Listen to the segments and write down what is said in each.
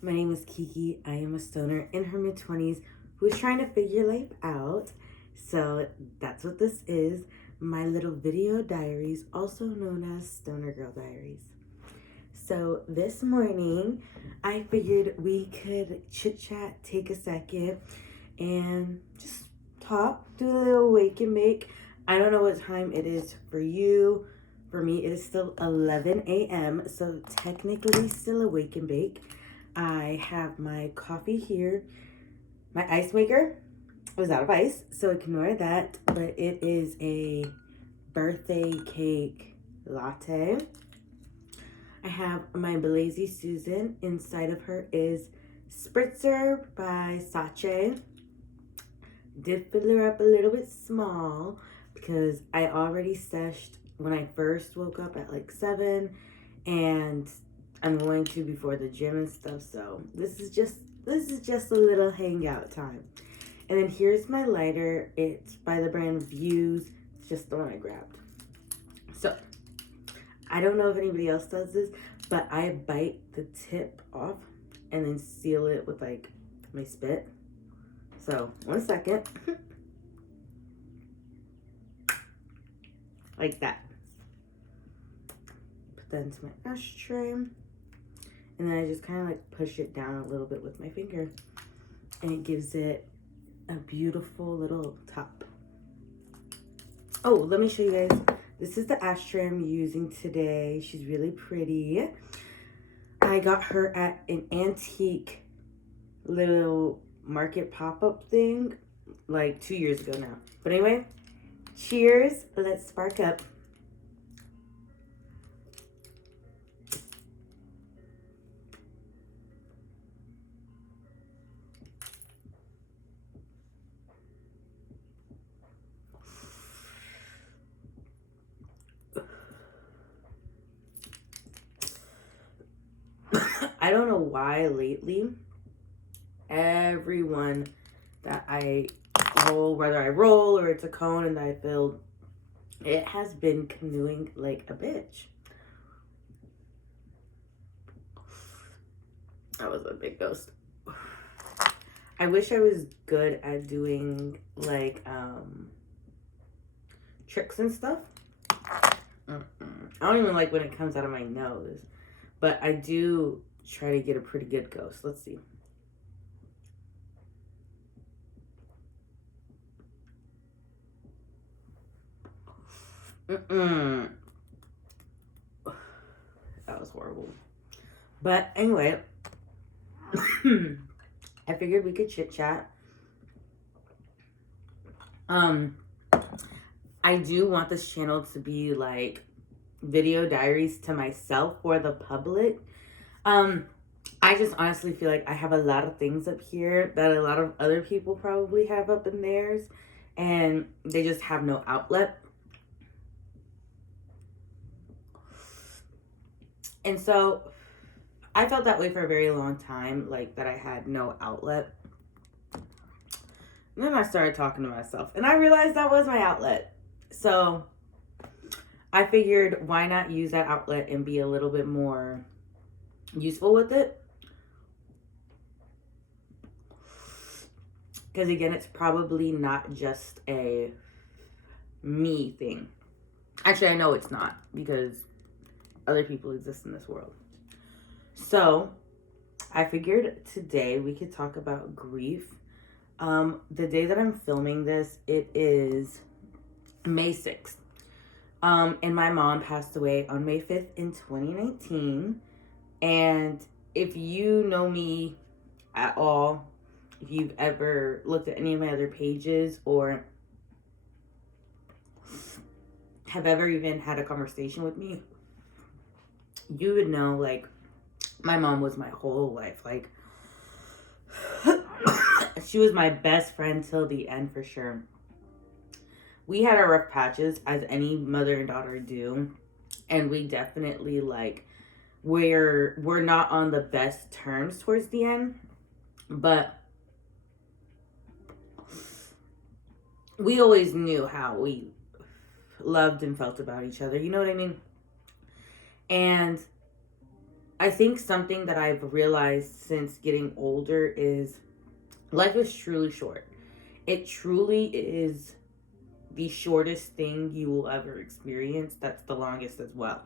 My name is Kiki. I am a stoner in her mid-20s who is trying to figure life out. So that's what this is. My little video diaries, also known as Stoner Girl Diaries. So this morning, I figured we could chit-chat, take a second, and just talk, do a little wake and bake. I don't know what time it is for you. For me, it is still 11 a.m., so technically still awake and bake. I have my coffee here. My ice maker was out of ice, so ignore that. But it is a birthday cake latte. I have my Blazy Susan. Inside of her is Spritzer by Sache. Did fill her up a little bit small because I already seshed when I first woke up at like 7, and I'm going to before the gym and stuff. So this is just a little hangout time. And then here's my lighter. It's by the brand Views. It's just the one I grabbed. So I don't know if anybody else does this, but I bite the tip off and then seal it with like my spit. So 1 second. Like that. Put that into my ashtray. And then I just kind of like push it down a little bit with my finger. And it gives it a beautiful little top. Oh, let me show you guys. This is the ashtray I'm using today. She's really pretty. I got her at an antique little market pop-up thing like 2 years ago now. But anyway, cheers. Let's spark up. I don't know why lately everyone that I roll, whether I roll or it's a cone and I filled, it has been canoeing like a bitch. That was a big ghost. I wish I was good at doing like tricks and stuff. I don't even like when it comes out of my nose, but I do try to get a pretty good ghost. Let's see. That was horrible. But anyway, I figured we could chit chat. I do want this channel to be like video diaries to myself for the public. I just honestly feel like I have a lot of things up here that a lot of other people probably have up in theirs, and they just have no outlet. And so I felt that way for a very long time, like that I had no outlet. And then I started talking to myself, and I realized that was my outlet. So I figured, why not use that outlet and be a little bit more useful with it? Because again, it's probably not just a me thing. Actually, I know it's not, because other people exist in this world. So I figured today we could talk about grief. The day that I'm filming this, it is May 6th. And my mom passed away on May 5th in 2019. And if you know me at all, if you've ever looked at any of my other pages or have ever even had a conversation with me, you would know, like, my mom was my whole life. Like, she was my best friend till the end for sure. We had our rough patches, as any mother and daughter do, and we definitely, like, we're not on the best terms towards the end, but we always knew how we loved and felt about each other. You know what I mean? And I think something that I've realized since getting older is life is truly short. It truly is the shortest thing you will ever experience. That's the longest as well.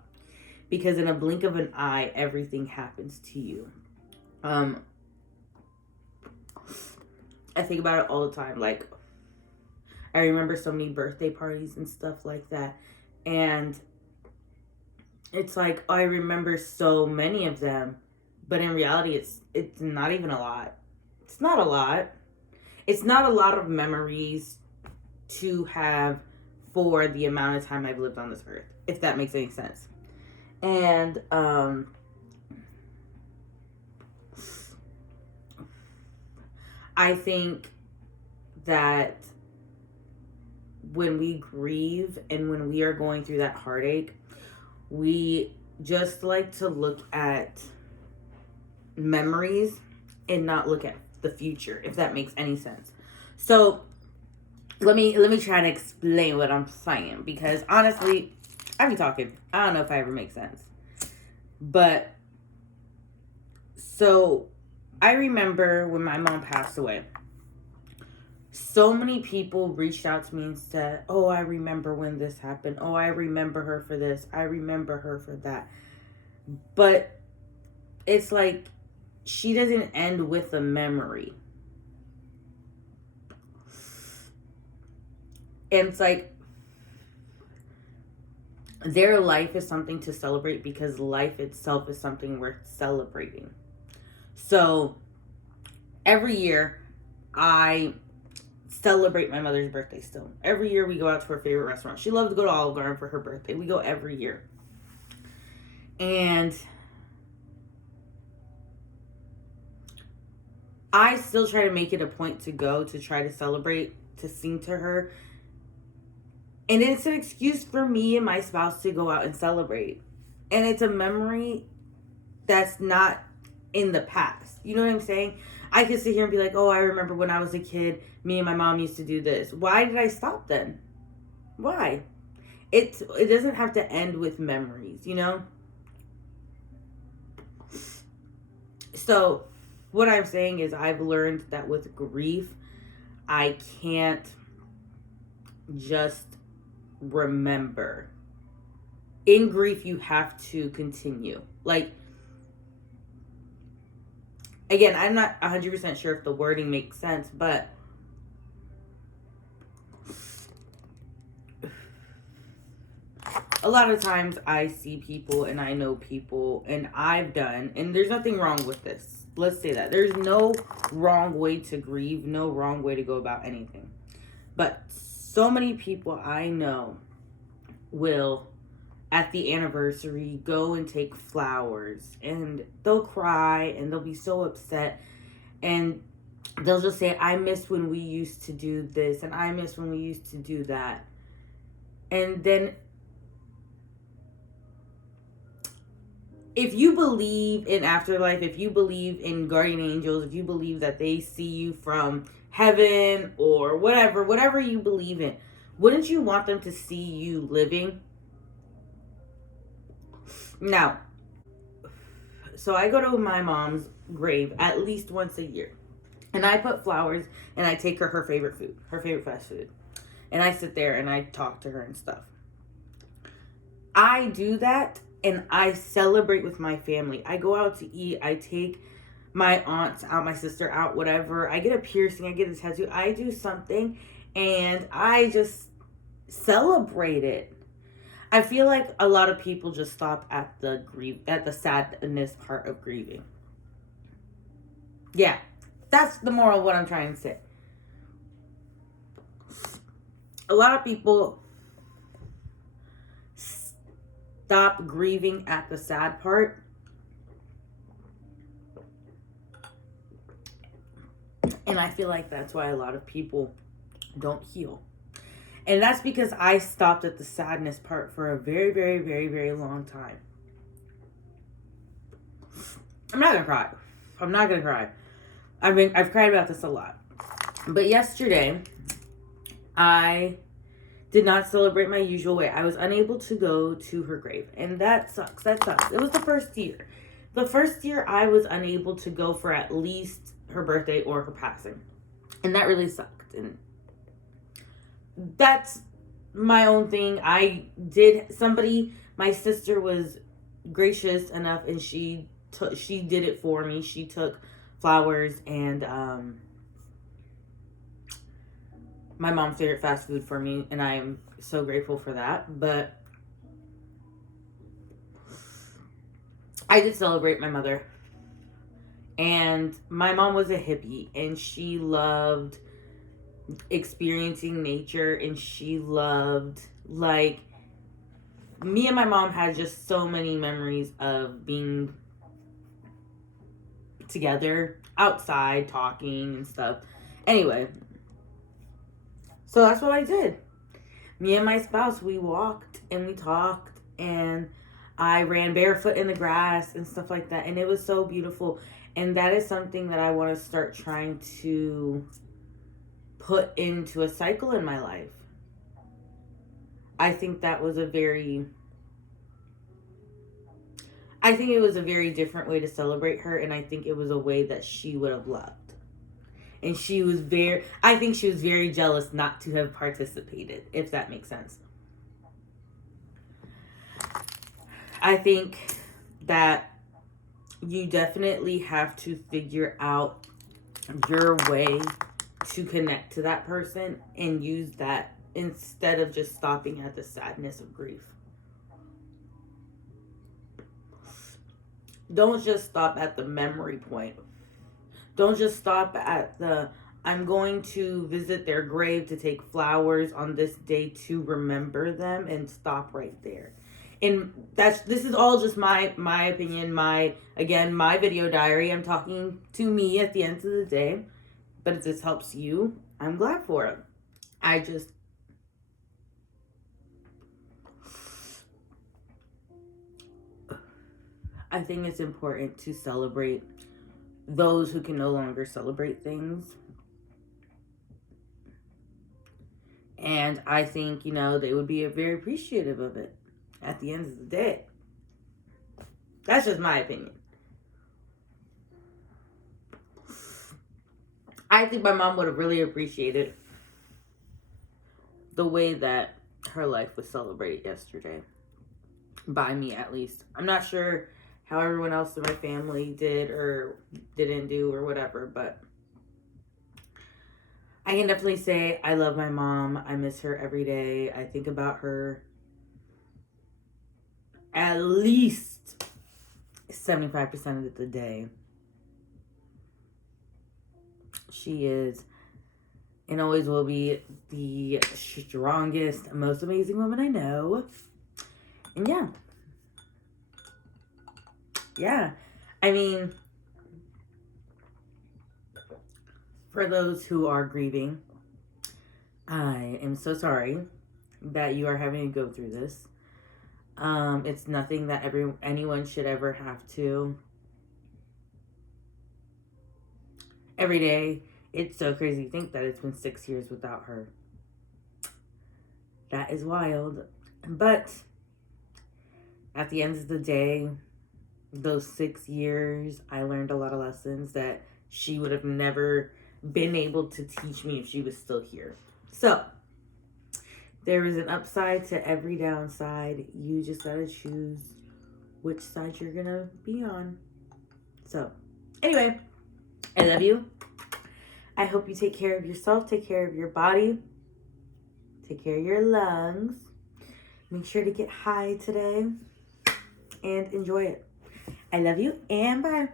Because in a blink of an eye, everything happens to you. I think about it all the time. Like, I remember so many birthday parties and stuff like that. And it's like, I remember so many of them. But in reality, it's not even a lot. It's not a lot. It's not a lot of memories to have for the amount of time I've lived on this earth, if that makes any sense. And I think that when we grieve and when we are going through that heartache, we just like to look at memories and not look at the future, if that makes any sense. So let me try to explain what I'm saying, because honestly, I be talking. I don't know if I ever make sense. But so I remember when my mom passed away, so many people reached out to me and said, "Oh, I remember when this happened. Oh, I remember her for this. I remember her for that." But it's like she doesn't end with a memory. And it's like their life is something to celebrate because life itself is something worth celebrating. So every year I celebrate my mother's birthday still. Every year we go out to her favorite restaurant. She loved to go to Olive Garden for her birthday. We go every year. And I still try to make it a point to go, to try to celebrate, to sing to her. And it's an excuse for me and my spouse to go out and celebrate. And it's a memory that's not in the past. You know what I'm saying? I can sit here and be like, "Oh, I remember when I was a kid, me and my mom used to do this." Why did I stop then? Why? It doesn't have to end with memories, you know? So what I'm saying is I've learned that with grief, I can't just remember. In grief, you have to continue. Like, again, I'm not 100% sure if the wording makes sense, but a lot of times I see people and I know people and I've done, and there's nothing wrong with this. Let's say that. There's no wrong way to grieve, no wrong way to go about anything. But so many people I know will, at the anniversary, go and take flowers, and they'll cry and they'll be so upset, and they'll just say, "I miss when we used to do this, and I miss when we used to do that." And then if you believe in afterlife, if you believe in guardian angels, if you believe that they see you from heaven or whatever you believe in, wouldn't you want them to see you living? Now, so I go to my mom's grave at least once a year. And I put flowers and I take her favorite food, her favorite fast food. And I sit there and I talk to her and stuff. I do that and I celebrate with my family. I go out to eat. I take my aunts out, my sister out, whatever. I get a piercing. I get a tattoo. I do something and I just celebrate it. I feel like a lot of people just stop at the sadness part of grieving. Yeah, that's the moral of what I'm trying to say. A lot of people stop grieving at the sad part. And I feel like that's why a lot of people don't heal. And that's because I stopped at the sadness part for a very, very, very, very long time. I'm not gonna cry. I'm not gonna cry. I've cried about this a lot. But yesterday, I did not celebrate my usual way. I was unable to go to her grave. And that sucks. That sucks. It was the first year. The first year I was unable to go for at least her birthday or her passing. And that really sucked. And that's my own thing. My sister was gracious enough and she did it for me. She took flowers and my mom's favorite fast food for me, and I am so grateful for that. But I did celebrate my mother. And my mom was a hippie, and she loved experiencing nature, and she loved, like, me and my mom had just so many memories of being together outside talking and stuff. Anyway, so that's what I did. Me and my spouse, we walked and we talked, and I ran barefoot in the grass and stuff like that, and it was so beautiful. And that is something that I want to start trying to put into a cycle in my life. I think it was a very different way to celebrate her, and I think it was a way that she would have loved. And I think she was very jealous not to have participated, if that makes sense. I think that you definitely have to figure out your way to connect to that person and use that instead of just stopping at the sadness of grief. Don't just stop at the memory point. Don't just stop at I'm going to visit their grave to take flowers on this day to remember them, and stop right there. And this is all just my opinion, my video diary. I'm talking to me at the end of the day. But if this helps you, I'm glad for it. I think it's important to celebrate those who can no longer celebrate things. And I think, they would be very appreciative of it at the end of the day. That's just my opinion. I think my mom would have really appreciated the way that her life was celebrated yesterday. By me, at least. I'm not sure how everyone else in my family did or didn't do or whatever, but I can definitely say I love my mom. I miss her every day. I think about her at least 75% of the day. She is and always will be the strongest, most amazing woman I know. And yeah. I mean, for those who are grieving, I am so sorry that you are having to go through this. It's nothing that anyone should ever have to. Every day, it's so crazy to think that it's been 6 years without her. That is wild. But at the end of the day, those 6 years, I learned a lot of lessons that she would have never been able to teach me if she was still here. So, there is an upside to every downside. You just gotta choose which side you're gonna be on. So, anyway, I love you. I hope you take care of yourself, take care of your body, take care of your lungs. Make sure to get high today and enjoy it. I love you, and bye.